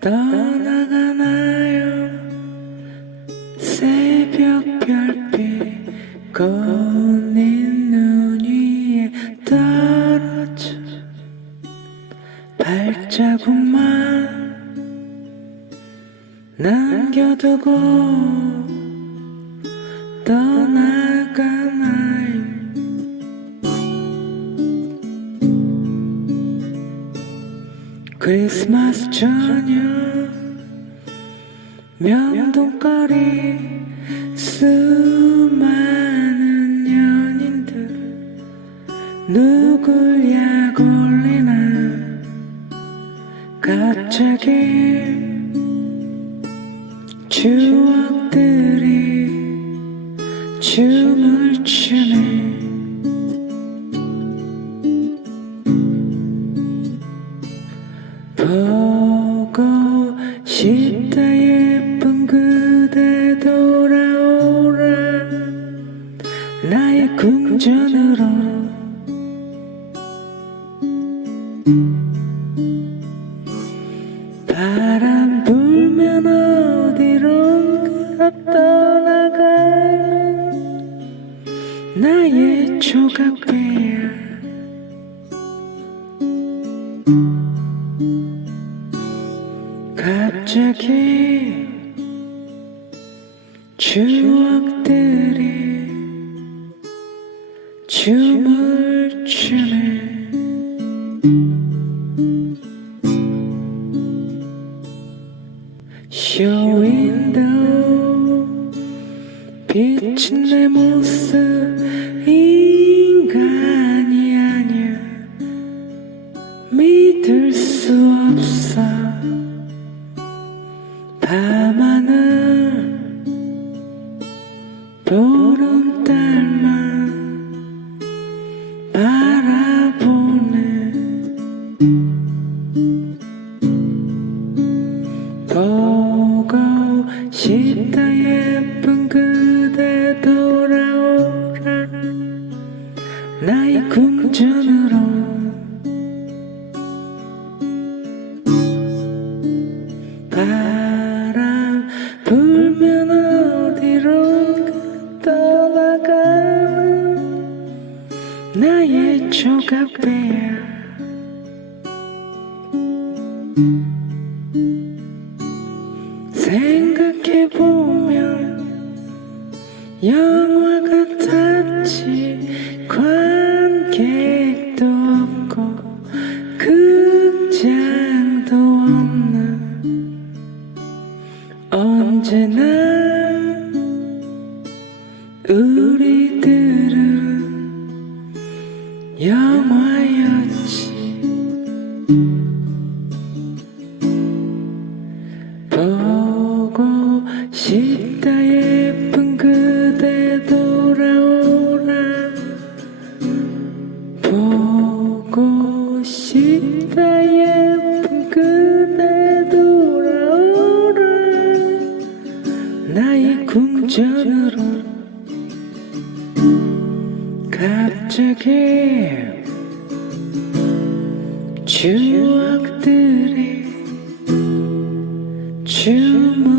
떠나가나요? 새벽 별빛 꺼낸 눈 위에 떨어져 발자국만 남겨두고 크리스마스 저녁. 명동거리 수많은 연인들. 누구야 골리나. 갑자기 추억들이 춤을 추네 싶다 예쁜 그대 돌아오라. 나의 궁전으로. 바람 불면 어디론가 갑자기. 추억들이 춤을 추네. 쇼윈도 비친 내 모습 밤하늘 보름달만 바라보네. 보고 싶 조각배야 생각해보면 영화 같았지. 관객도 없고 극장도 없는 언제나 우 궁전으로 갑자기 추억들이 춤을